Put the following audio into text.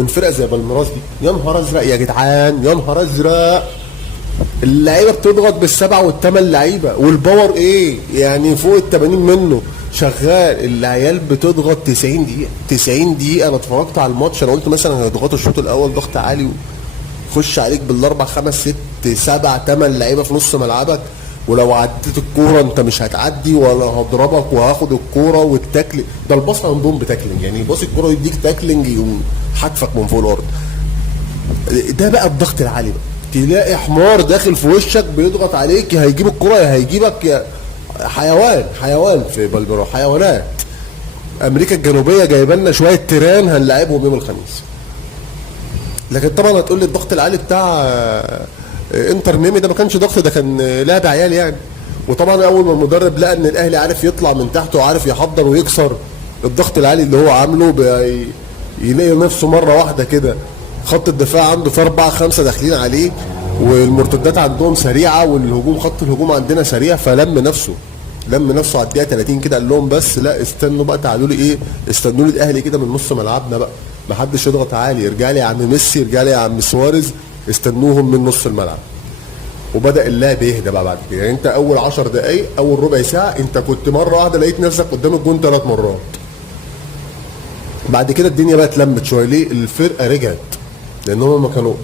من فرقه زي بالميراس دي، يا نهار ازرق يا جدعان، يا نهار ازرق. اللعيبه بتضغط بالسبعه والثمان لعيبه، والباور ايه يعني فوق ال 80 منه شغال. العيال بتضغط 90 دقيقه، 90 دقيقه. انا اتفرجت على الماتش، انا قلت مثلا هيضغطوا الشوط الاول ضغط عالي خش عليك بالاربع خمس ست سبع ثمان لعيبه في نص ملعبك، ولو عديت الكوره انت مش هتعدي ولا هضربك وهاخد الكوره والتاكل. ده الباص عندهم بتاكلينج، يعني باص الكوره يديك تاكلينج يقوم حتفك من فوق الارض. ده بقى الضغط العالي بقى، تلاقي حمار داخل في وشك بيضغط عليك، يا هيجيب الكوره يا هيجيبك، يا حيوان حيوان في بلبرو، حيوانات. امريكا الجنوبيه جايبه لنا شويه تيران هنلاعبهم يوم الخميس. لكن طبعا هتقول لي الضغط العالي بتاع انتر ميامي ده ما كانش ضغط، ده كان لعب عيال يعني. وطبعا اول ما المدرب لقى ان الاهلي عارف يطلع من تحته وعارف يحضر ويكسر، الضغط العالي اللي هو عامله يلاقي نفسه مره واحده كده خط الدفاع عنده في 4 5 داخلين عليه، والمرتدات عندهم سريعه، والهجوم خط الهجوم عندنا سريع، فلم نفسه لم نفسه على الدقيقه 30 كده، قال لهم بس لا استنوا بقى، تعالوا لي ايه، استنوا لي الاهلي كده من نص ملعبنا بقى، ما حدش يضغط عالي، ارجع لي يا عم ميسي، ارجع لي يا عم سواريز، استنوهم من نص الملعب. وبدا اللعب يهدى بقى بعد كده. يعني انت اول 10 دقائق اول ربع ساعه انت كنت مره واحده لقيت نفسك قدام الجون 3 مرات. بعد كده الدنيا بقت لمت شويه، ليه؟ الفرقه رجعت، لان هم ما كانوا